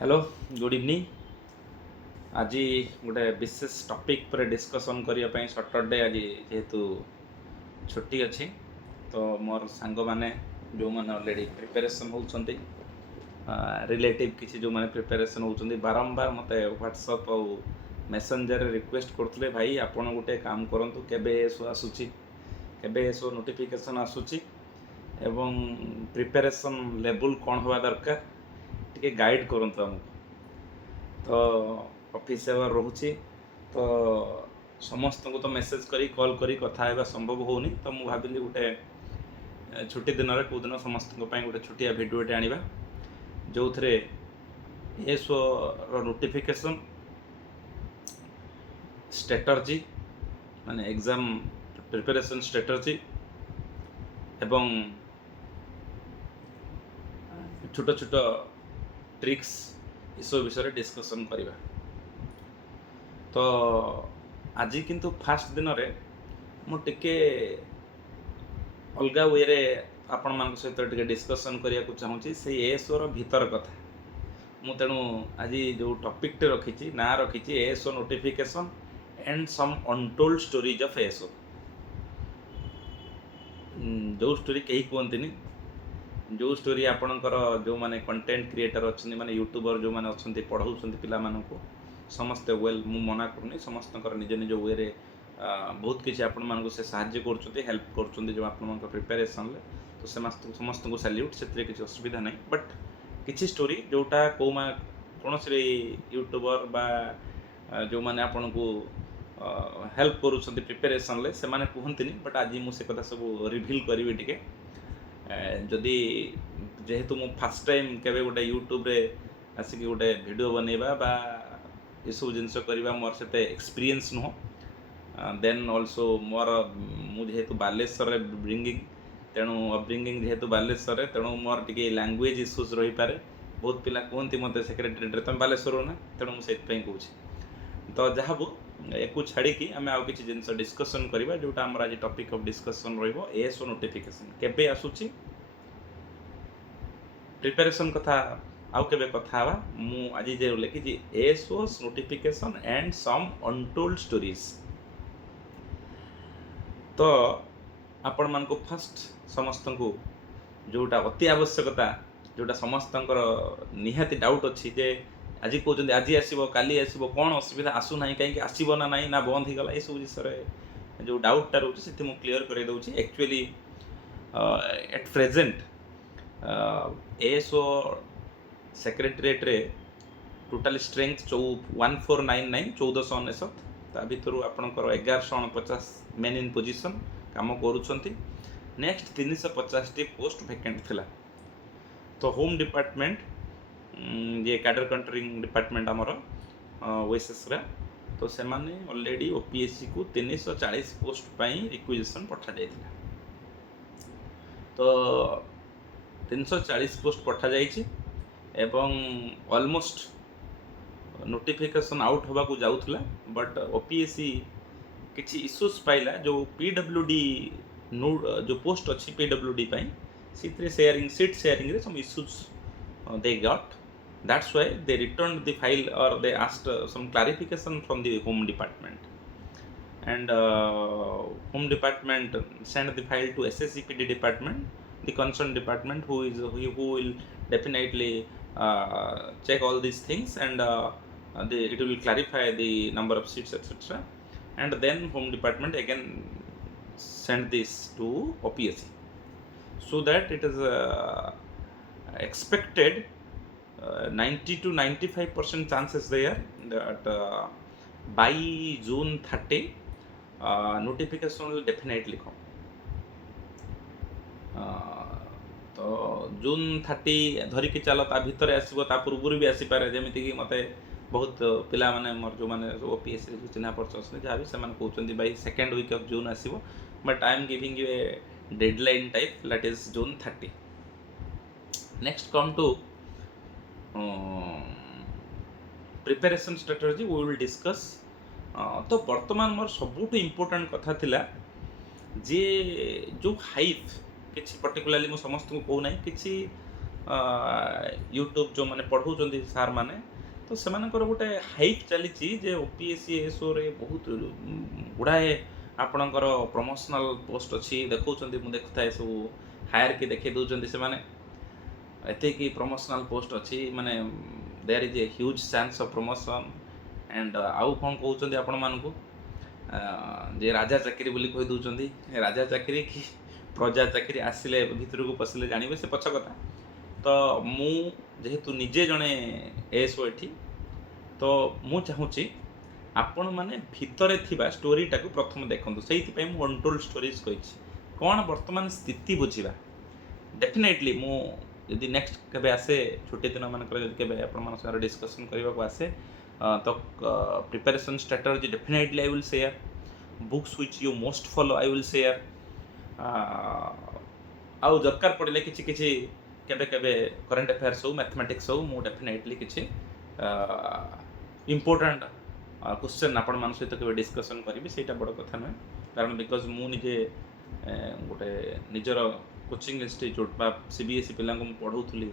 Hello good evening. आज गोटे विशेष topic पर डिस्कशन करने सैटरडे आज जेहेतु छुट्टी अच्छी तो मोर सांग मैंने जो मैंने ऑलरेडी प्रिपरेशन होती रिलेटिव किसी जो मैंने प्रिपरेशन होती बारंबार मत व्हाट्सअप और मेसेंजर रिक्वेस्ट करते भाई आपड़ गोटे काम करूँ केबे एसो आसूची केबे एसो नोटिफिकेशन आसूची एवं प्रिपरेशन लेवल कौन हवा दरकार टे गाइड करूँ आमको तो ऑफिस आवर रोचे तो समस्त को तो मेसेज करी कॉल करी कथा होगा संभव होनी तो मुझे भाविली गोटे छुट्टी दिन में कौदिन समस्त गोटे छुट्टिया भिडियोटे आनिबा जो थे एसो नोटिफिकेशन स्ट्रेटर्जी माने एग्जाम प्रिपरेशन स्ट्रेटर्जी एवं छोट छोट ट्रिक्स इस विषय डिस्कसन करवा। तो आज किंतु फास्ट दिन में मुझे अलग वे रे आपण मान सहित टे डिस्कसन करने को चाहूँगी से एएसओ भीतर कथा मु तेणु आज जो टॉपिक टे रखी ना रखी ASO notification and some untold stories of ASO. जो स्टोरी कहीं कहते जो स्टोरी आपणकर जो माने कंटेंट क्रिएटर अच्छे माने यूट्यूबर जो माने अच्छे पढ़ाऊँ पिला मानक समस्ते वेल मु मना करूनी समस्त निज निज वे रे बहुत किसी आपण मानक से साहाय्य कर हेल्प कर जो आप प्रिपेरेसन तो समस्त को सैल्यूट से किसी असुविधा नहीं बट किसी स्टोरी जोटा कौन से यूट्यूबर बा जो माने आपण को हेल्प करूँ प्रिपेरेसन से माने कहते बट आज मुझे कथा सब रिभिल करी टिके जदि जेहेतु मु फास्ट टाइम केवे गोटे यूट्यूब रे आसिक गोटे वीडियो बनैबा बा ये सब जिनस करवा मोर से एक्सपीरियंस नुह देन ऑल्सो मोर जेहेतु बालेश्वर ब्रिंगिंग तेणु अपब्रिंगिंग जेहेतु बालेश्वर तेणु मोर टी लैंग्वेज इश्यूज रही पारे बहुत पिला कहते मत सेक्रेटेरिएट तुम बालेश्वर ना तेणु मुझे कहूँ तो जहाँ एक छाड़ी आम आउ कि जिन डिस्कसन करवा जोटा आम आज topic of discussion ASO notification केबे आसूची प्रिपरेशन कथा आउ केबे कथा हवा मु आज जे लिखी ASO notification and some untold stories. तो आपण मान को फर्स्ट समस्त को जोटा अति आवश्यकता जोटा समस्त निहाती डाउट अच्छी जे आज कहते आज आसो काली आसो कौन असुविधा आसूना कहीं आसब ना ना बंद हो गला ये सब विषय जो डाउटा रोचे से क्लीयर कर दूसरी actually at present ASO secretariat रे टोटाल स्ट्रेंथ 1499 1499 ता भर आपंकर 1150 मेन इन पोजिशन कम करुँच नेक्स्ट 350 पोस्ट वैकेंट थिला। तो होम डिपार्टमेंट ये कैडर कंट्रोलिंग डिपार्टमेंट आमर ओएसएस तो से माने ऑलरेडी ओपीएससी को 340 पोस्ट पाई रिक्वेजिशन पठा जाइथिला। तो 340 पोस्ट पठा जाइछि एवं ऑलमोस्ट नोटिफिकेशन आउट होबा को जाउथला बट ओपीएससी किछि इश्यूज पाइला जो पीडब्ल्यूडी जो पोस्ट अच्छी पीडब्ल्यूडी पाई सीट शेयरिंग रे some issues they got. That's why they returned the file or they asked some clarification from the home department and home department sent the file to SSCPD department, the concerned department who will definitely check all these things and it will clarify the number of seats etc. And then home department again sent this to OPSC so that it is expected 90 to 95% chances there that by June 30 notification will definitely come. तो जून 30 धरिकी चल ता भितर आसो ता पूर्व भी आसीपारे जमीक मत बहुत पिला माने मोर जो मैंने ओपीएससी चिन्हा परिचय जहाँ भी से कहते भाई सेकेंड वीक ऑफ जून आसो but I am giving you a deadline type that is June 30। Next come to preparation strategy we will discuss. तो वर्तमान मोर सबुठ इम्पोर्टाट कथा थिला जे जो हाइप किसी पर्टिकुलाली मु समस्त को कहूना किसी यूट्यूब जो मैंने पढ़ाऊँ सार मैंने तो से गोटे हाइप चली जे ओपीएससी एसओ रे बहुत गुड़ाए आपणकर प्रमोशनल पोस्ट अच्छी देखा मुझे देखुए सब हायर की देखी दौरान से मैंने एत प्रमोशनल पोस्ट अच्छी माने there is a huge chance of promotion and आउ कौन कहते आपण मानक जे राजा चाकरी बोली कही दौरान राजा चाकरी कि प्रजा चाकरी आसिले भितर को पशिले जानवे से पछ कथा तो मु जेहेतु निजे जड़े एएसओ एठी तो मु चाहूँगी आपण मैंने भितर थिबा स्टोरीटा को प्रथम देखूँ से मु अनटोल्ड स्टोरीज कही कौन वर्तमान स्थिति बुझा डेफिनेटली मु यदि नेक्स्ट केबे आसे छुट्टी दिन मानक आप डिस्कसन करने को आसे तो preparation strategy definitely I will share books which you most follow I will share आउ दरकार पड़े किछि किछि केबे केबे करंट अफेयर्स हो मैथमेटिक्स हो मु डेफिनेटली किछि इंपोर्टेंट क्वेश्चन आपण मान सहित केबे डिस्कशन करी सेटा बड़ कथा न कारण बिकॉज मु निजे गोटे निजर कोचिंग इंस्टीट्यूट बा सीबीएसई पिला को पढ़ाऊली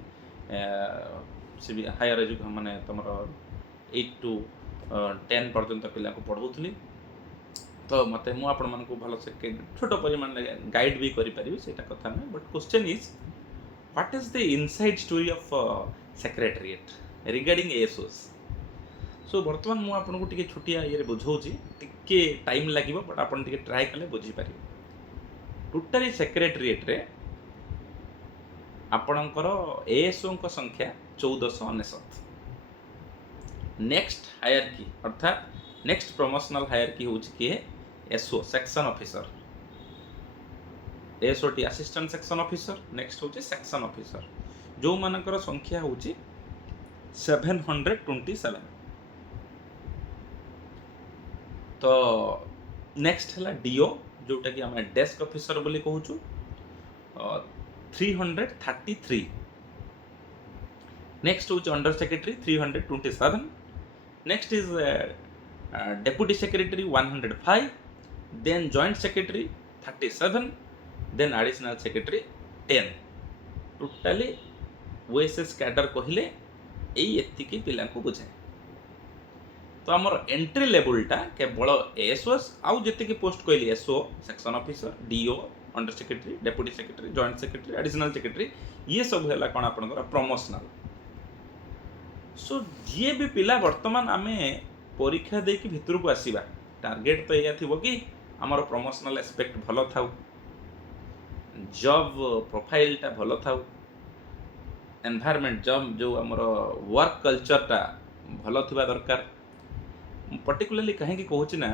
सीबी हायर एजुकेशन माने तुम 8 to 10 पर्यंत पिला को पढ़ाऊली तो मत मुझे भल से छोट परिमाण गाइड भी करें कथा ना but question is what is the inside story of secretariat regarding ASOs so बर्तमान मुझे छोटिया ये बुझाऊँगी टिके टाइम लगे बट आप ट्राए कले बुझीपारे टोटाली सेक्रेटेरिएट रे आपणकर एएसओ संख्या 1499 नेक्स्ट हायरकी अर्थात नेक्स्ट प्रमोशनल हायरकी हूँ किए एसओ सेक्शन ऑफिसर एसओटी असिस्टेंट सेक्शन ऑफिसर नेक्स्ट हूँ सेक्शन ऑफिसर जो मानकर संख्या हूँ 727 तो नेक्स्ट है डीओ जोटा कि आम डेस्क ऑफिसर बोली कहूँ 333 नेक्स्ट हूँ under secretary 327 next is deputy secretary 105 then joint secretary 37 then additional secretary 10 totally OSS cadre कहले एतिकी पिला को बुझाए तो आमर एंट्री लेवलटा केवल एएसओएस आउ जेतिकी पोस्ट कहली एसओ सेक्शन ऑफिसर डीओ under secretary deputy secretary joint secretary additional secretary ये सब है कौन आपंकर प्रमोशनल सो जी भी पिला वर्तमान आमे परीक्षा दे कि भितर को आसवा टार्गेट तो यह थी कि आमर प्रमोशनल एस्पेक्ट भल था जॉब प्रोफाइलटा भल था एनवायरमेंट जॉब जो आमर वर्क कल्चरटा भल थिबा दरकार पर्टिकुलरली कहीं कहूँ ना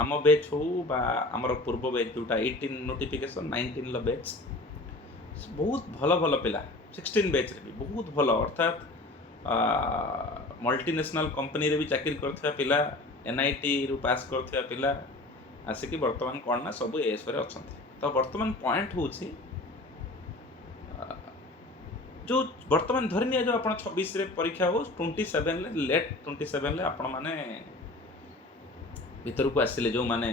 आम बैच हो बा आमर पूर्व बैच जोटा 18 नोटिफिकेशन 19 बैच बहुत भल भल पिला 16 बैच भी बहुत भल अर्थात मल्टीनेशनल कंपनी रे भी चाकरी करथिबा पिला एनआईटी रु पास करथिबा पिला आसिकी वर्तमान कौन ना सब एएस रे अछंती तो वर्तमान पॉइंट होछि जो वर्तमान धरनी जो आपण 26 रे परीक्षा हो 27 ले लेट 27 ले आपण माने भीतर को आसिले जो माने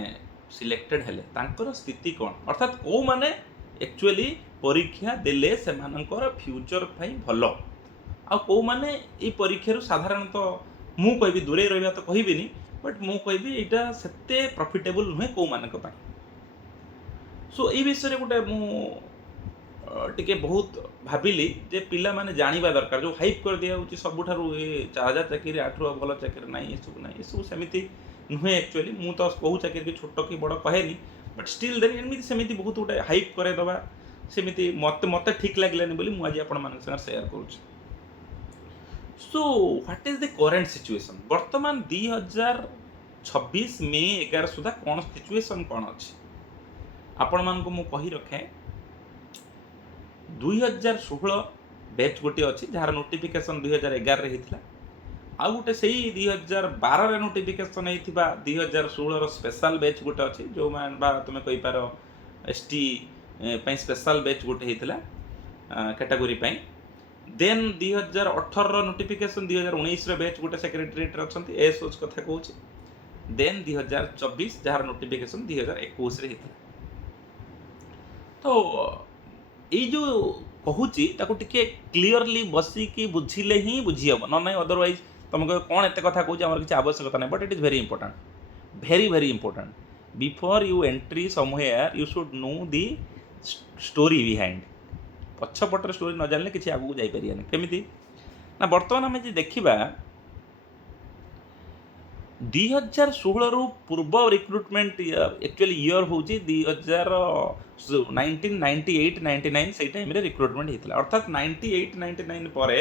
सिलेक्टेड हेले तांकर स्थिति कौन अर्थात को माने एक्चुअली परीक्षा देले से मानकर फ्यूचर भाई भलो आ को माने ई परीक्षा साधारणतः मु कहबी दूरे रहिबा तो कहबिनी बट मु कहबी एटा सेते प्रॉफिटेबल नुहे को मानक पा सो ई विषय गोटे मु टिके बहुत भाविली जे पिला माने जानिबा दरकार जो हाइप कर दिया होची सबुठारु ए 4000 चाकरी 8 रु भलो चाकरी नाही ए सब सेमिति नुहे एक्चुअली मु तो कहू चाकरी कि छोट कि बड़ कहेनी बट स्टिल देन एमिति सेमिति बहुत गोटे हाइप करे दबा सेमिति मते ठीक लागलानी बोली मु आज आपण मानक संग शेयर करूची so what is the current situation वर्तमान 2026 मे 11 सुधा कौन सिचुएशन कौन अच्छी आपण मान को मु कही रखे 2016 बैच गोटे अच्छी जार नोटिफिकेशन 2011 रे हितला आ गोटे से 2012 रे नोटिफिकेशन होता 2016 स्पेशल बैच गोटे अच्छी जो मान बा तुम कही पार एसटी स्पेशल बैच गोटे होता कैटेगोरी देन 2018 नोटिफिकेशन 2019 बैच गोटे सेक्रेटेरिएट अच्छा एएसओ कथा कहूँ देन 2024 जार नोटिफिकेशन 2021 रे होता तो ये जो କହୁଛି ତାକୁ ଟିକେ କ୍ଲିଅରଲି ବସିକି ବୁଝିଲେ ହିଁ ବୁଝି ହେବ, ନ ନାହିଁ ଅଦରୱାଇଜ୍ ତୁମେ କହିବ କ'ଣ ଏତେ କଥା କହୁଛି, ଆମର କିଛି ଆବଶ୍ୟକତା ନାହିଁ। But it is very important, very very important. Before you entry somewhere you should know the story behind. ପଛପଟରେ ଷ୍ଟୋରି ନ ଜାଣିଲେ କିଛି ଆଗକୁ ଯାଇପାରିବାନି। କେମିତି ନା, ବର୍ତ୍ତମାନ ଆମେ ଯଦି ଦେଖିବା 2016ରୁ ପୂର୍ବ ରିକ୍ରୁଟମେଣ୍ଟ ଆକ୍ଚୁଆଲି ଇୟର୍ ହେଉଛି 1998-99 ସେଇ ଟାଇମ୍ରେ ରିକ୍ରୁଟମେଣ୍ଟ ହେଇଥିଲା। ଅର୍ଥାତ୍ 98-99 ପରେ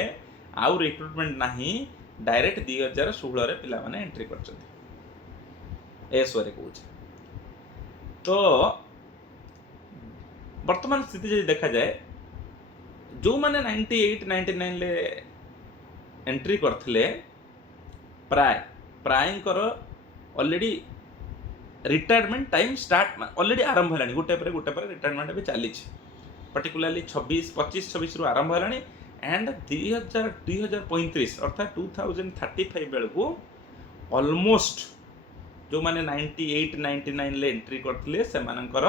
ଆଉ ରିକ୍ରୁଟମେଣ୍ଟ ନାହିଁ, ଡାଇରେକ୍ଟ 2016ରେ ପିଲାମାନେ ଏଣ୍ଟ୍ରି କରିଛନ୍ତି, ଏସ୍ଓରେ କହୁଛି। ତ ବର୍ତ୍ତମାନ ସ୍ଥିତି ଯଦି ଦେଖାଯାଏ, ଯେଉଁମାନେ 98-99ରେ ଏଣ୍ଟ୍ରି କରିଥିଲେ ପ୍ରାୟଙ୍କର already retirement time start already ଆରମ୍ଭ ହେଲାଣି, ଗୋଟେ ପରେ ରିଟାୟାରମେଣ୍ଟ ଏବେ ଚାଲିଛି। ପର୍ଟିକୁଲାରଲି 25-26ରୁ ଆରମ୍ଭ ହେଲାଣି। ଆଣ୍ଡ 2035 ଅର୍ଥାତ୍ 2035 ବେଳକୁ ଅଲମୋଷ୍ଟ ଯେଉଁମାନେ 98-99ରେ ଏଣ୍ଟ୍ରି କରିଥିଲେ ସେମାନଙ୍କର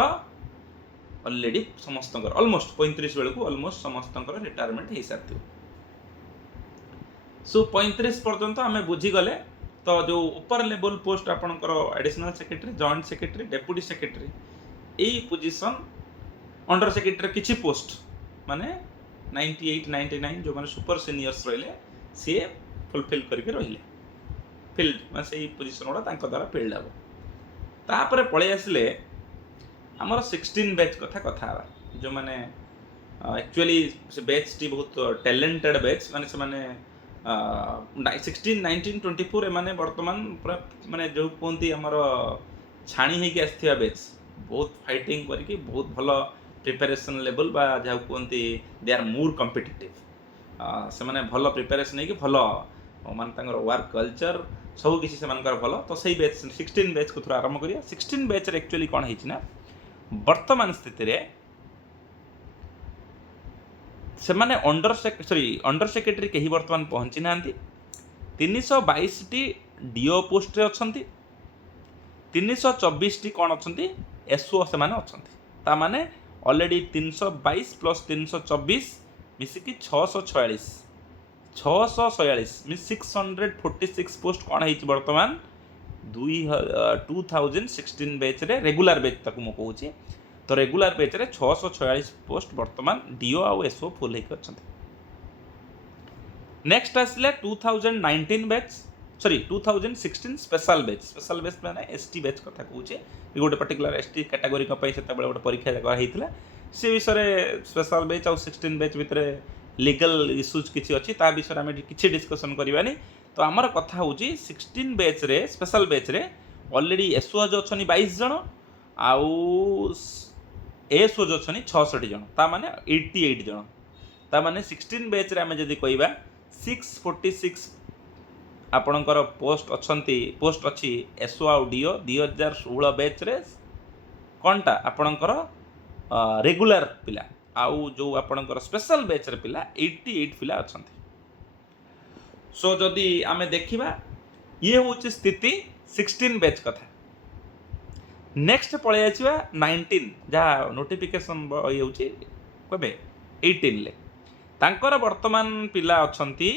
ଅଲରେଡ଼ି ସମସ୍ତଙ୍କର ଅଲମୋଷ୍ଟ 35 ବେଳକୁ ଅଲମୋଷ୍ଟ ସମସ୍ତଙ୍କର ରିଟାୟାରମେଣ୍ଟ ହେଇସାରିଥିବ। ସୋ 35 ପର୍ଯ୍ୟନ୍ତ ଆମେ ବୁଝିଗଲେ। ତ ଯେଉଁ ଉପର ଲେଭେଲ ପୋଷ୍ଟ ଆପଣଙ୍କର additional secretary, joint secretary, deputy secretary, ଏଇ ପୋଜିସନ୍ ଅଣ୍ଡର ସେକ୍ରେଟାରୀ କିଛି ପୋଷ୍ଟ ମାନେ 98-99 ଯେଉଁମାନେ ସୁପର ସିନିୟର୍ସ ରହିଲେ ସିଏ ଫୁଲଫିଲ୍ କରିକି ରହିଲେ, ଫିଲ୍ଡ ମାନେ ସେଇ ପୋଜିସନ୍ ଗୁଡ଼ା ତାଙ୍କ ଦ୍ୱାରା ଫିଲ୍ଡ ହେବ। ତାପରେ ପଳେଇ ଆସିଲେ ଆମର 16 ବ୍ୟାଚ୍ କଥା ହେବା, ଯେଉଁମାନେ ଆକ୍ଚୁଆଲି ସେ ବ୍ୟାଚ୍ଟି ବହୁତ ଟ୍ୟାଲେଣ୍ଟେଡ୍ ବ୍ୟାଚ୍, ମାନେ ସେମାନେ 16, 19, 24 ଏମାନେ ବର୍ତ୍ତମାନ ପୁରା ମାନେ ଯେଉଁ କୁହନ୍ତି ଆମର ଛାଣି ହେଇକି ଆସିଥିବା ବ୍ୟାଚ୍, ବହୁତ ଫାଇଟିଂ କରିକି ବହୁତ ଭଲ ପ୍ରିପାରେସନ୍ ଲେଭେଲ୍ ବା ଯାହାକୁ କୁହନ୍ତି ଦେ ଆର୍ ମୋର୍ କମ୍ପିଟିଟିଭ୍। ସେମାନେ ଭଲ ପ୍ରିପାରେସନ୍ ହେଇକି ଭଲ ମାନେ ତାଙ୍କର ୱାର୍କ କଲଚର୍ ସବୁକିଛି ସେମାନଙ୍କର ଭଲ। ତ ସେଇ ବ୍ୟାଚ୍ 16 ବ୍ୟାଚ୍କୁ ଥରେ ଆରମ୍ଭ କରିବା। 16 ବ୍ୟାଚ୍ରେ ଆକ୍ଚୁଆଲି କ'ଣ ହେଇଛି ନା, ବର୍ତ୍ତମାନ ସ୍ଥିତିରେ ସେମାନେ ଅଣ୍ଡର ସେକ୍ରେଟାରୀ କେହି ବର୍ତ୍ତମାନ ପହଞ୍ଚି ନାହାନ୍ତି। 322ଟି ଡିଓ ପୋଷ୍ଟରେ ଅଛନ୍ତି, 324ଟି କ'ଣ ଅଛନ୍ତି ଏସ୍ଓ ସେମାନେ ଅଛନ୍ତି। ତାମାନେ ଅଲରେଡ଼ି 322 + 324 ମିଶିକି 646 646 ପୋଷ୍ଟ କ'ଣ ହେଇଛି ବର୍ତ୍ତମାନ 2016 ବ୍ୟାଚ୍ରେ ରେଗୁଲାର ବ୍ୟାଚ୍ ତାକୁ ମୁଁ କହୁଛି। ତ ରେଗୁଲାର ବ୍ୟାଚ୍ରେ 646 ପୋଷ୍ଟ ବର୍ତ୍ତମାନ ଡିଓ ଆଉ ଏସ୍ଓ ଫୁଲ୍ ହେଇକି ଅଛନ୍ତି। ନେକ୍ସଟ ଆସିଲା 2019 ବ୍ୟାଚ୍, 2016 ସ୍ପେଶାଲ ବ୍ୟାଚ୍ ମାନେ ଏସ୍ଟି ବ୍ୟାଚ୍ କଥା କହୁଛେ। ଗୋଟେ ପର୍ଟିକୁଲାର ଏସ୍ଟି କ୍ୟାଟାଗୋରିଙ୍କ ପାଇଁ ସେତେବେଳେ ଗୋଟେ ପରୀକ୍ଷା ହେଇଥିଲା, ସେ ବିଷୟରେ ସ୍ପେଶାଲ ବ୍ୟାଚ୍ ଆଉ 16 ବ୍ୟାଚ୍ ଭିତରେ ଲିଗାଲ ଇସ୍ୟୁଜ୍ କିଛି ଅଛି, ତା ବିଷୟରେ ଆମେ କିଛି ଡିସ୍କସନ୍ କରିବାନି। ତ ଆମର କଥା ହେଉଛି 16 ବ୍ୟାଚ୍ରେ ସ୍ପେଶାଲ ବ୍ୟାଚ୍ରେ ଅଲରେଡ଼ି ଏସ୍ଓ ଅଛନ୍ତି 22 ଜଣ ଆଉ ଏସ୍ଓ ଅଛନ୍ତି 66 ଜଣ, ତାମାନେ 88 ଜଣ। ତାମାନେ 16 ବ୍ୟାଚ୍ରେ ଆମେ ଯଦି କହିବା 646 ଆପଣଙ୍କର ପୋଷ୍ଟ ଅଛି ଏସ୍ଓ ଆଉ ଡିଓ। 2016 ବ୍ୟାଚ୍ରେ କ'ଣଟା ଆପଣଙ୍କର ରେଗୁଲାର ପିଲା ଆଉ ଯେଉଁ ଆପଣଙ୍କର ସ୍ପେଶାଲ ବ୍ୟାଚ୍ରେ ପିଲା 88 ପିଲା ଅଛନ୍ତି। ସୋ ଯଦି ଆମେ ଦେଖିବା ଇଏ ହେଉଛି ସ୍ଥିତି 16 ବ୍ୟାଚ୍ କଥା। ନେକ୍ସଟ ପଳେଇ ଆସିବା 19 ଯାହା ନୋଟିଫିକେସନ୍ ଇଏ ହେଉଛି କେବେ 18ରେ। ତାଙ୍କର ବର୍ତ୍ତମାନ ପିଲା ଅଛନ୍ତି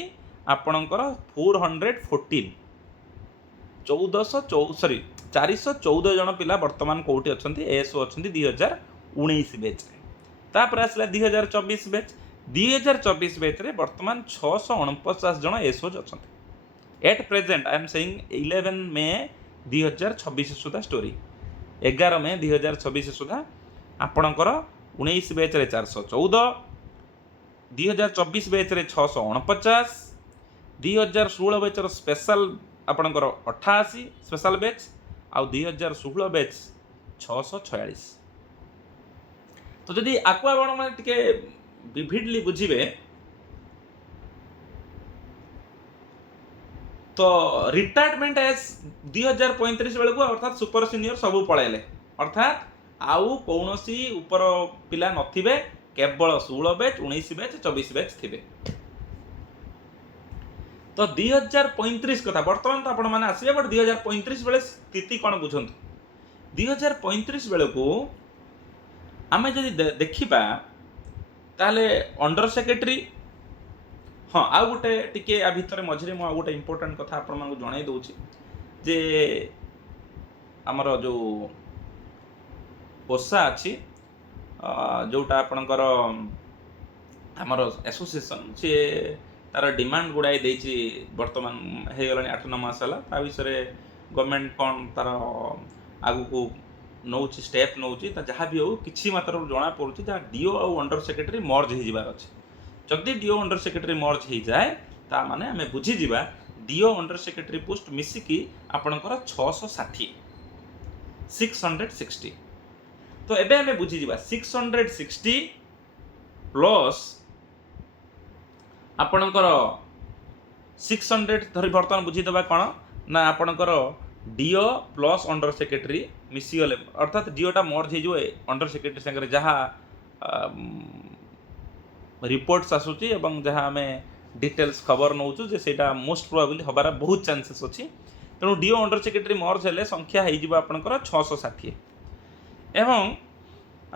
ଆପଣଙ୍କର 414 ଜଣ ପିଲା ବର୍ତ୍ତମାନ କେଉଁଠି ଅଛନ୍ତି ଏସ୍ଓ ଅଛନ୍ତି 2019 ବ୍ୟାଚ୍ରେ। ତାପରେ ଆସିଲା 2024 ବ୍ୟାଚ୍। 2024 ବ୍ୟାଚ୍ରେ ବର୍ତ୍ତମାନ 649 ଜଣ ଏସ୍ଓ ଅଛନ୍ତି। At present I am saying 11 May 2026 ସୁଦ୍ଧା ଷ୍ଟୋରି 11 ମେ 2026 ସୁଦ୍ଧା ଆପଣଙ୍କର 19 ବ୍ୟାଚ୍ରେ 414, 2024 ବ୍ୟାଚ୍ରେ 649, 2016 ବ୍ୟାଚ୍ର ସ୍ପେଶାଲ ଆପଣଙ୍କର 88 ସ୍ପେଶାଲ ବ୍ୟାଚ୍ ଆଉ 2016 ବ୍ୟାଚ୍ 646। ତ ଯଦି ଆକୁ ଆପଣମାନେ ଟିକେ ଭିଭିଡଲି ବୁଝିବେ ତ ରିଟାୟାରମେଣ୍ଟ ଏଜ୍ 2035 ବେଳକୁ ଅର୍ଥାତ୍ ସୁପର ସିନିୟର ସବୁ ପଳେଇଲେ, ଅର୍ଥାତ୍ ଆଉ କୌଣସି ଉପର ପିଲା ନଥିବେ, କେବଳ 16 ବ୍ୟାଚ୍ 19 ବ୍ୟାଚ୍ 24 ବ୍ୟାଚ୍ ଥିବେ। ତ 2035 କଥା ବର୍ତ୍ତମାନ ତ ଆପଣମାନେ ଆସିବେ, ବଟ୍ 2035 ବେଳେ ସ୍ଥିତି କ'ଣ ବୁଝନ୍ତୁ। 2035 ବେଳକୁ ଆମେ ଯଦି ଦେଖିବା ताहले अंडर सेक्रेटरी हाँ आउ गोटे टिके आ भितर मझिरे मु गोटे इंपोर्टेंट कथा आपण मानक जणाई दउची जे हमर जो ओसा अछि जोटा आपणकर हमर एसोसिएशन से तार डिमांड गुड़ाई देछि वर्तमान हे गलानी 8-9 मास हला ता विषय गवर्नमेंट कोन तार आगु को नौची स्टेप नौची ता जहाँ भी हो किछि मात्र जणा पड़ुची जहाँ डीओ और अंडर सेक्रेटरी मर्ज हो जिबार अछि जदि डीओ अंडर सेक्रेटरी मर्ज हो जाए ता माने हमें बुझी जिबा डीओ अंडर सेक्रेटरी पोस्ट मिसिकी आपणकर 660 660 तो एबे हमें बुझी जिबा 660 प्लस आपणकर 600 धरी बर्तमान बुझी दबा कोन ना आपणकर डीओ प्लस अंडर सेक्रेटरी मिसी गले अर्थात डीओटा मर्ज हो अंडर सेक्रेटरी संगे जहाँ रिपोर्ट्स आसुची एवं जहाँ आम डिटेल्स खबर नौचु जे सेटा मोस्ट प्रोबेबली हबार बहुत चांसेस अच्छी तेणु डीओ अंडर सेक्रेटरी मर्ज हेले संख्या हो आपणकर 660 एवं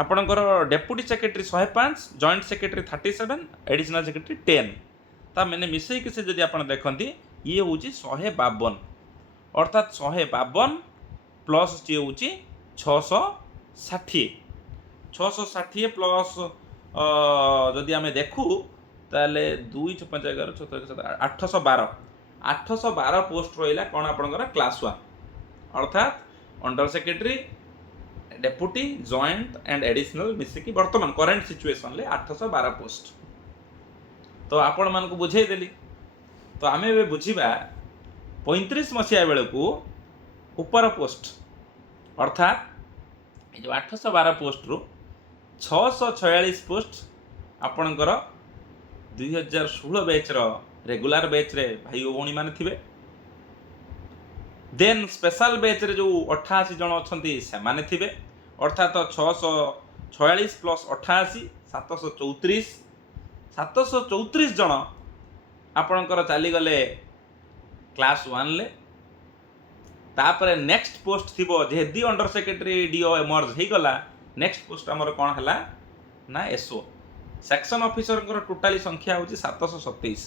आपणकर deputy secretary 105 joint secretary 37 additional secretary 10 ता मैंने मिसेक से जब आप देखती ये हूँ 152 अर्थात 152 प्लस टी हूँ 660 660 प्लस जदि आम देखू ताले 2 5 11 812 812 पोस्ट रहा कौन आपंकर क्लास 1 अर्थात under secretary deputy joint and additional मिसिकी वर्तमान करेंट सिचुएशन ले 812 पोस्ट तो आपण मान को बुझेदेली तो आम ए बुझा 35 मसीहा बेलू उपर पोस्ट अर्थात जो 812 पोस्ट रु 646 पोस्ट आपणकर 2016 बैच रेगुलर बैच रे भाई और भौणी माने थिबे देन स्पेशल बैच रे जो 88 जन अछंती से माने थिबे अर्थात 646 प्लस 88 734 734 जन आपणकर चली गले क्लास 1 ले तापर नेक्स्ट पोस्ट थिबो जेदी अंडर सेक्रेटरी डीओ एमर्ज हे गला नेक्स्ट पोस्ट हमर कोन हला ना एसओ सेक्शन ऑफिसर को टोटाली संख्या होची 727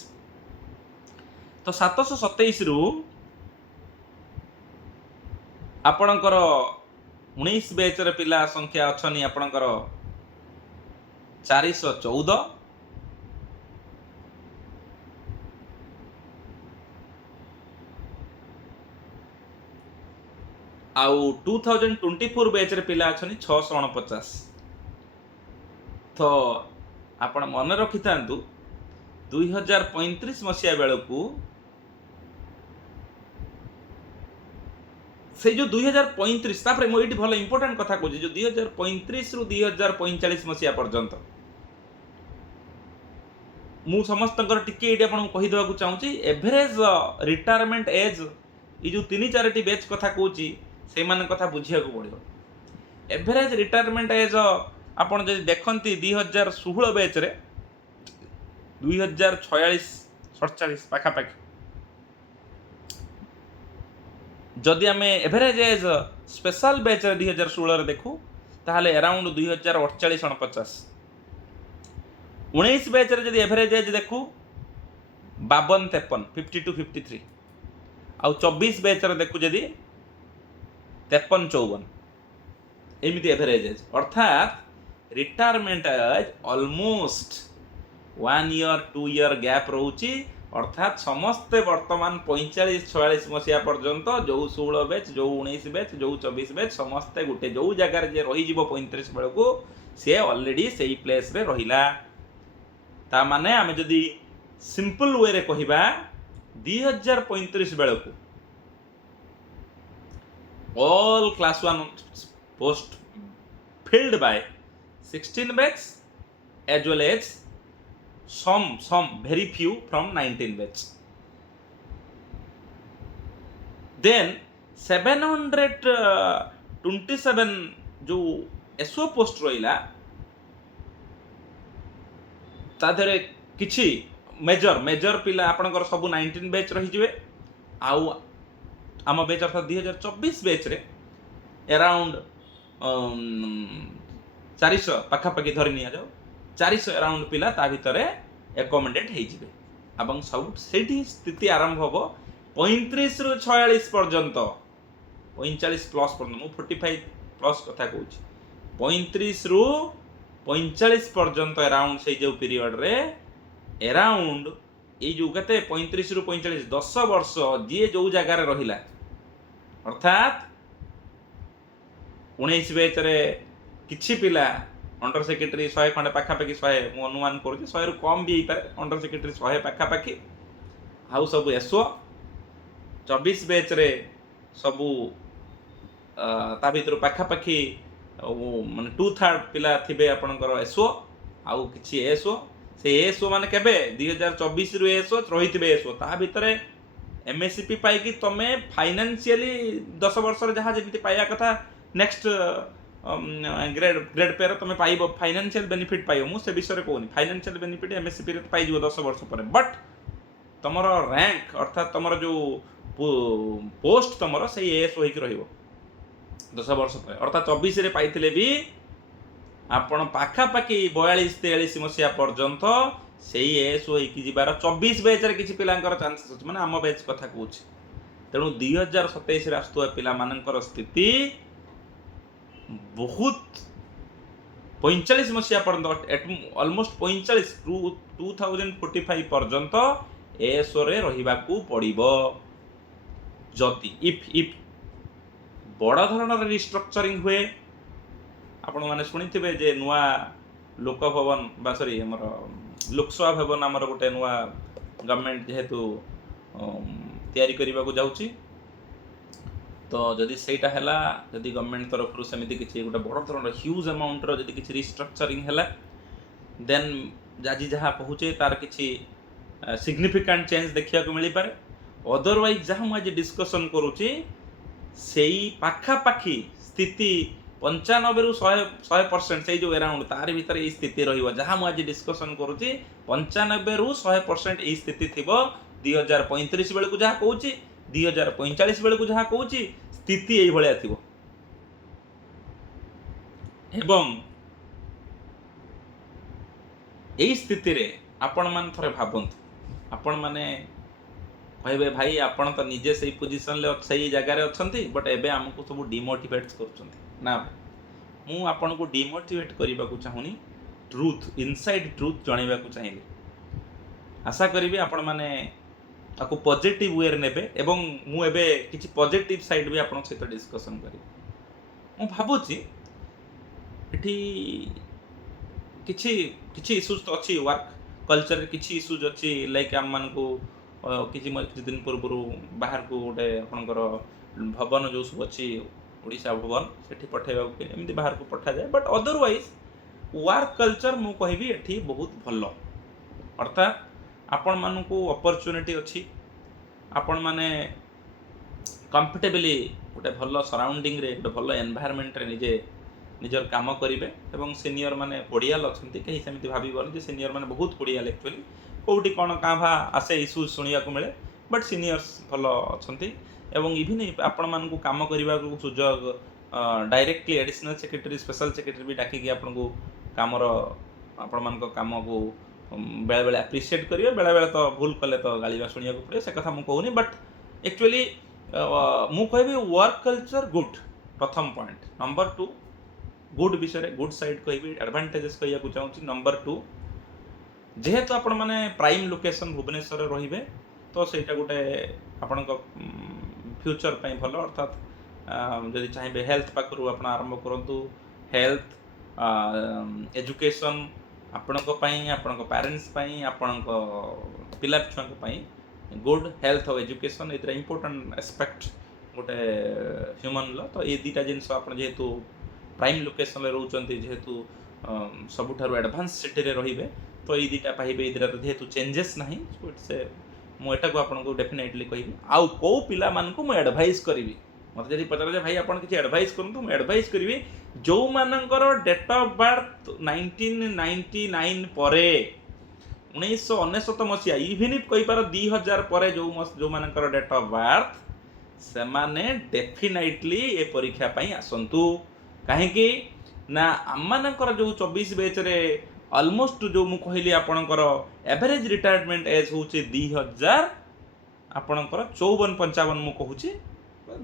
तो 727 रु आपणकर 19 बैच रे पिला संख्या अछनी आपणकर 414 आउ 2024 बैच रे पिला अछनी 649 तो आपण मन रखि थांतु 2035 मसीहा बेलू से जो 2035 तापर मुझे भल इंपोर्टेंट कथा कहूँ जो 2035 रु 2045 मसीहा पर्यंत मु समस्त टिके ये आपको कहीदेवा चाहूँगी एवरेज रिटायरमेंट एज ये जो 3-4 बैच कथा कहूँ से कथा बुझा पड़ो एवरेज रिटायरमेंट एज आपड़ जब देखती 2016 बैच रे 2046-47 पाखापाखि जदि आम एवरेज एज स्पेशल बैच रे 2016 देखू ताहले अराउंड 2048-49 19 बैच रे जदि एवरेज एज देखू 52-53 52-53 आउ 24 बैच रे देखू जदि 53-54 एमती एवरेज एज अर्थात retirement age almost 1 year 2 year gap रोची अर्थात समस्ते वर्तमान 45-46 मसीहा पर्यंत जो 16 बैच जो 19 बैच जो 24 बैच समस्ते गोटे जो जगार जे रही 35 बेलू सी ऑलरेडी से ही प्लेस रे रहिला ता माने आमे जदि सिंपल वे रे कहिबा 2035 बेलू all class 1 post filled by 16 batch as well as some very few from 19 batch. Then 727 जो एसओ पोस्ट रहिला ताधरे किछि मेजर पिला आपनकर सब 19 बैच रही जिवे आउ आम बैच अर्थात 2024 बैच रे अराउंड 400 पाखापाखि धरी नि जाओ 400 अराउंड पिला ता भितरे एकोमोडेट ହେଇଯିବେ ଏବଂ ସବୁ ସେଇଠି ସ୍ଥିତି ଆରମ୍ଭ ହେବ 35 ରୁ 46 ପର୍ଯ୍ୟନ୍ତ 45 ପ୍ଲସ୍ ପର୍ଯ୍ୟନ୍ତ ମୁଁ 45 ପ୍ଲସ୍ କଥା କହୁଛି 35 ରୁ 45 ପର୍ଯ୍ୟନ୍ତ ଆରାଉଣ୍ଡ ସେଇ ଯେଉଁ ପିରିୟଡ଼ରେ ଆରାଉଣ୍ଡ ଏଇ ଯେଉଁ କେତେ 35 ରୁ 45 10 ବର୍ଷ ଯିଏ ଯେଉଁ ଜାଗାରେ ରହିଲା ଅର୍ଥାତ୍ 19 ବେଚରେ କିଛି ପିଲା अंडर सेक्रेटरी 100 खंडे पाखापाखि 100 मु अनुमान करुँच 100 रु कम भी पारे अंडर सेक्रेटरी 100 पाखापाखि आउ सब एसओ 24 बैच रे सबू ता भीतर पाखापाखि माने 2/3 पिला थिबे आपनकर एसओ आउ किछि एसओ से एसओ माने केबे 2024 रु एसओ रहिथिबे एसओ ता भीतर एमएससीपी पाई कि तमे फाइनेंशियली 10 वर्ष रे जहा जेमिति पाया कथा नेक्स्ट ग्रेड पेयर तुम पाइब फाइनेंशियल बेनिफिट पाइब मुझे विषय में कहूनी फाइनेंशियल बेनिफिट एमएससीपी पाई 10 वर्ष पर बट तुम रैंक अर्थात तुम जो पोस्ट तुम से एएस हो 10 वर्ष पर अर्थात 24 रे पाइथिले भी आपण पाखापाखि 42-43 मसीहा पर्यंत से एएस हो जीवार 24 बैच रे किछि पिलांकर चांसेस अछि माने आम बैच कथा कहूछि तेणु 2027 रे आस्तुवा पिला मानकर स्थिति बहुत 45 मसीहा पर्यंत ऑलमोस्ट 45 टू 2045 पर्यंत एएसओ रे रहिबाकू पड़िबो जति इफ बड़ धरणर रिस्ट्रक्चरिंग हुए आपण माने सुनिथिबे जे नुआ लोक भवन बा सॉरी हमर लोकसभा भवन हमर गोटे नुआ गवर्नमेंट जेहेतु तैयारी करबाकू जाउची तो जदि सेटा हैला जदि गवर्नमेंट तरफ रु सेमिति किछि गोटे बड़ धरणर ह्यूज अमाउंट रो जदि किछि रिस्ट्रक्चरिंग हैला देन जाजी जहा पहुचे तार किछि सिग्निफिकेंट चेंज देखिया को मिली पारे अदरवाइज जहा हम आज डिस्कशन करूची सेई पाखा पाखी स्थिति 95 रु 100% से जो अराउंड तार भीतर ए स्थिति रहिबो जहा हम आज डिस्कशन करूची 95 रु 100% ए स्थिति थिबो 2035 बेल को जहा कहूची 2045 बेल को जहा कहूची स्थिति एई भलिया थिबो एवं एई स्थिति रे आपण मान थरे भाबंतु आपण माने कहबे भाई आपण तो निजे सही पोजीशन ले सही जगह रे अछंती बट एबे हमकु सब डिमोटिवेट करछंती ना मु आपण को डिमोटिवेट करबा को चाहुनी ट्रुथ इनसाइड ट्रुथ जणैबा को चाहिए आशा करिवे आपण माने ताको पॉजिटिव वे रे नेबे एवं मु एबे किछि पॉजिटिव साइड भी आपण सहित डिस्कशन करी मु भाबुची एठी किछि किछि इश्यूज तो अछि वर्क कल्चर रे किछि इश्यूज अछि लाइक हम मान को किछि दिन पूर्व बाहर को गोटे आपणकर भवन जो सब अच्छी ओडिशा भवन सेठी पठेबा एमती बाहर को पठा जाए बट अदरवाइज वर्क कल्चर मु कहबी एठी बहुत भलो अर्थात आपण मान को अपॉर्चुनिटी अच्छी आपण माने कंफर्टेबली गोटे भलो सराउंडिंग रे गोटे भलो एनवायरनमेंट रे निजे निजर काम करिवे एवं सीनियर माने पडियाल अछंती कहीं सेमिति भाबीबन जे सीनियर माने बहुत पडियाल एक्चुअली कोउटी कोन काभा आसे इश्यूज सुनिया को मिले बट सीनियर्स भलो अछंती एवं इभिन आपण मान को काम करिबा को सुजोग directly additional secretary special secretary भी डाकी कि आपण को कामर आपण मान को काम को बेले बेले एप्रिशिएट करिवे बेले बेले तो भूल कले तो गालिबा सुनिया को पड़े से कथा मु कहूनी बट एक्चुअली मु कहबी वर्क कल्चर गुड प्रथम पॉइंट नंबर 2 गुड विषय गुड साइड कहबी एडवांटेजेस कहिया को चाहूची नंबर 2 जेहेतु आपण माने प्राइम लोकेशन भुवनेश्वर रहिबे तो सेटा गोटे आपण को फ्यूचर पई भलो अर्थात जदि चाहिए हेल्थ पाखरु आपण आरंभ करंतु हेल्थ एजुकेशन आपण को पई आपण को पेरेंट्स पई आपण को पिला छुआ को पई गुड हेल्थ और एजुकेशन इतरा इंपोर्टेंट एस्पेक्ट गोटे ह्यूमन लो तो ये दीटा जिंस आपण जेहेतु प्राइम लोकेशन रे रहउचंती जेहेतु सबुठारु एडवांस सिटी रे रहिबे तो ये दीटा पाइबे इधर जेहेतु चेंजेस नाही से मु एटा को आपन को डेफिनेटली कहिबी आउ को पिला मान को मु एडवाइस करिवि मते जदि पचार जे भाई आपन किछि एडवाइस करंतु मु एडवाइस करिवि जो मानकर डेट ऑफ बर्थ 1999 परे 1999 मसिया इवन इफ कहि पार 2000 परे जो मानकर डेट ऑफ बर्थ से माने डेफिनेटली ए परीक्षा पई आसंतु काहे कि ना आम मानकर जो 24 बैच रे ऑलमोस्ट जो मु कहली आपणकर एवरेज रिटायरमेंट एज होचे 2000 आपणकर 54-55 मु कहूची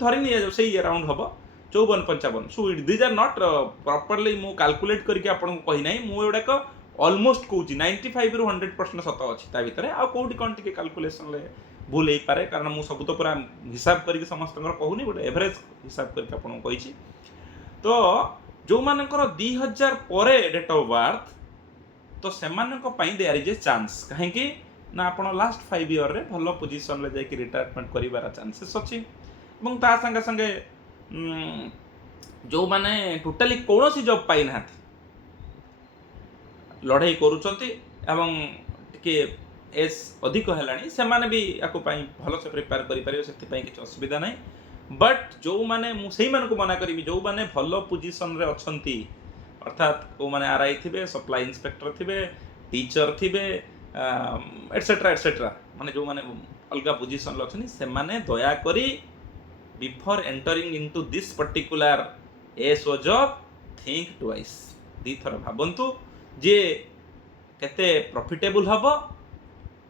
धरि नि सही अराउंड हबो 54-55 so these are not properly मु कैलकुलेट करके आपन को कहि नै मु एडा को ऑलमोस्ट कहूची 95 रु 100% सत अछि ता भितरे आ कोठी कोन टिके कैलकुलेशन ले भूल हे पारे कारण मु सब तो पूरा हिसाब करके समस्त कहूनी गोटे एवरेज हिसाब करके आपन को कहिची तो जो मानकर 2000 परे डेट ऑफ बर्थ तो सेमानक पई देयर इज ए चांस काहे कि ना आपण लास्ट 5 ईयर रे भलो पोजीशन ले जाय कि रिटायरमेंट करिवार चांसेस अछि এবং ता संगे संगे जो माने टोटली कोनोसी जॉब पाई ना लड़ाई करूचंती एवं टिके एज अधिक हेलानी से माने भी याको पाई भलो से प्रिपेयर करि परियो सेति पाई किछ असुविधा नै बट जो माने मु सेही मान को मना करिवि जो माने भलो पोजीशन रे अछंती अर्थात को माने आरआई थिबे सप्लाई इंस्पेक्टर थिबे टीचर थिबे एटसेट्रा माने जो माने अलगा पोजीशन ल अछनी से माने दया करी before entering into this particular एसओ जॉब थिंक ट्वाइस दी थर भाबंतु जे केते प्रॉफिटेबल हबो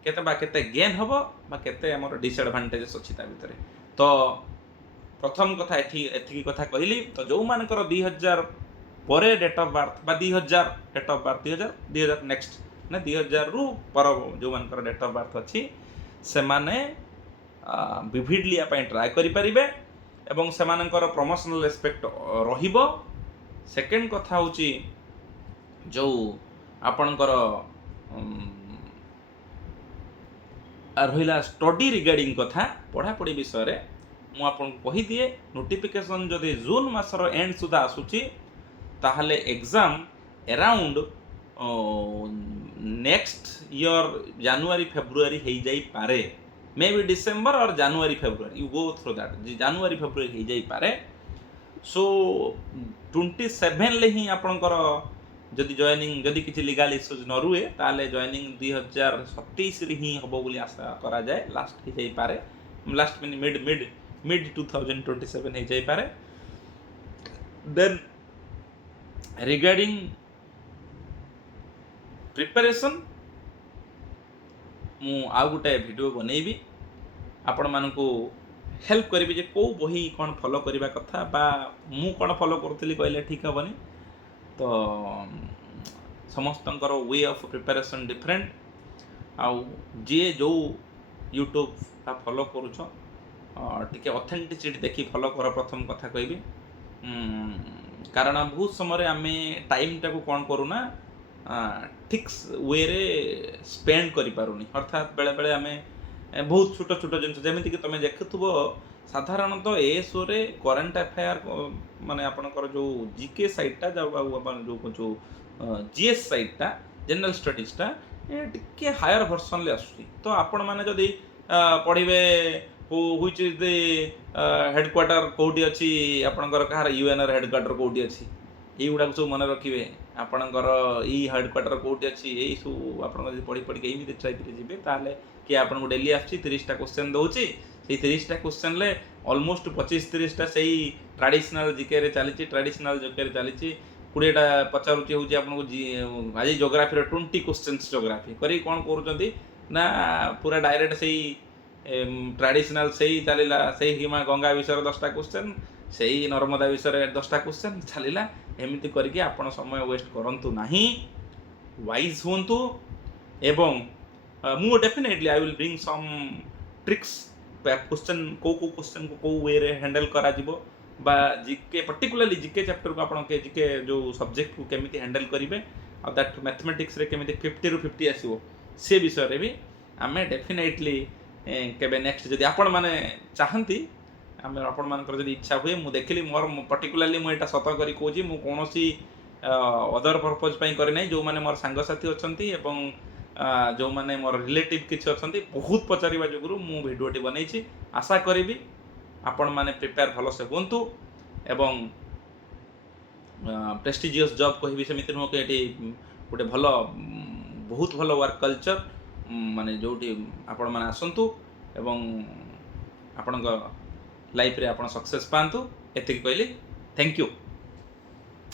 केते गेन हबो बा केते हमर डिसएडवांटेजेस अछि ता भितरे तो प्रथम कथा एथि कथा कहली तो जो मानकर 2000 परे डेट ऑफ बर्थ बा 2000 डेट ऑफ बर्थ 2000 नेक्स्ट ना 2000 रु पर जो मानकर डेट ऑफ बर्थ अछि से माने विविड लिया पाई ट्राई करि परिबे एवं सेमानकर प्रमोशनल एस्पेक्ट रहिबो सेकंड कथा होची जो आपनकर रहिला स्टडी रिगार्डिंग कथा पढ़ा पढ़ी विषय रे मु आपन कहि दिए नोटिफिकेशन जदि जून मासर एंड सुधा आसुची ताहले exam around next year January February हे जाई पारे मे बी डिसेंबर और January February you go through that January February हे जाई पारे सो 27 ले ही आपनकर जदि जॉइनिंग जदि किछि लीगल इश्यूज न रुए ताले जॉइनिंग 2027 रे ही हबो बोली आशा करा जाय लास्ट हे जाई पारे लास्ट मिड 2027 हे जाई पारे देन रिगार्डिंग प्रिपरेशन मु आ गोटे वीडियो बनैबी आपण मानकू हेल्प करी जे को बही कौन फॉलो करबा कथा बा मु कौन फॉलो करतली कहले ठीक हबनी तो समस्तंकर वे ऑफ प्रिपरेशन डिफरेंट आउ जे जो यूट्यूब ता फॉलो करूछ टिके ऑथेंटिसिटी देखि फॉलो कर प्रथम कथा कहबी कारण बहुत समय आमे टाइम टाको कौन करूना ठीक वे रे स्पेंड करि पारुनी अर्थात बेले बेले आमे बहुत छोट छोट जिन जमिति कि तुम देखुथबो साधारणतः एसओ रे करंट अफेयर माने आपनकर जो जीके साइट जो अपन जो जीएस साइट टा जनरल स्टडीज टा टिके हायर वर्जन ले आसुची तो आपण माने जदी पढिबे व्हिच इज द हेडक्वार्टर कोठी अछि आपनकर कहार यूएनआर हेडक्वार्टर कोठी अछि ए गुडा सब मन रखिबे आपनकर ई हेडक्वार्टर कोठी अछि ए सब आपन जदी पढि पढि के एमिति टाइप रे जिबे ताले कि आपन को डेली आछि 30 टा क्वेश्चन दउची से 30 टा क्वेश्चन ले ऑलमोस्ट 25-30 टा सही ट्रेडिशनल जीके रे चलीची ट्रेडिशनल जीके रे चलीची 20 टा पचारुची होची आपन को आज ज्योग्राफी रे 20 क्वेश्चंस ज्योग्राफी करी कोन करूचंती ना पूरा डायरेक्ट सही ट्रेडिशनल सही चलीला सही हिमा गंगा विषय 10 टा क्वेश्चन सही नर्मदा विषय 10 टा क्वेश्चन चलीला एमिति करके आपन समय वेस्ट करंतु नाही वाइज होंतु एवं मु definitely I will bring some tricks question को क्वेश्चन को वे रे हैंडल करा जिवो बा जीके पर्टिकुलरली जीके चैप्टर को आपन के जीके जो सब्जेक्ट को केमिति हैंडल करिवे और दैट मैथमेटिक्स रे केमिति 50 रु 50 आसीबो से विषय रे भी आमे डेफिनेटली केबे नेक्स्ट जदी आपन माने चाहंती आमे आपन मानकर जदी इच्छा हुए मु देखली मोर पर्टिकुलरली मु एटा सत करी कोजी मु कोनोसी अदर पर्पस पई करे नै जो माने मोर संग साथी अछंती एवं जो माने मोर रिलेटिव किछ अछंती बहुत पचारिबा जोगुरु मु वीडियोटी बनैछि आशा करिवि आपण माने प्रिपेयर भलो से होंतु एवं प्रेस्टिजियस जॉब कहिबि सेमिति न के एटी गोटे भलो बहुत भलो वर्क कल्चर माने जोटी आपण माने आसंतु एवं आपण लाइफ रे आपण सक्सेस पांतु एतिक कहली थैंक यू।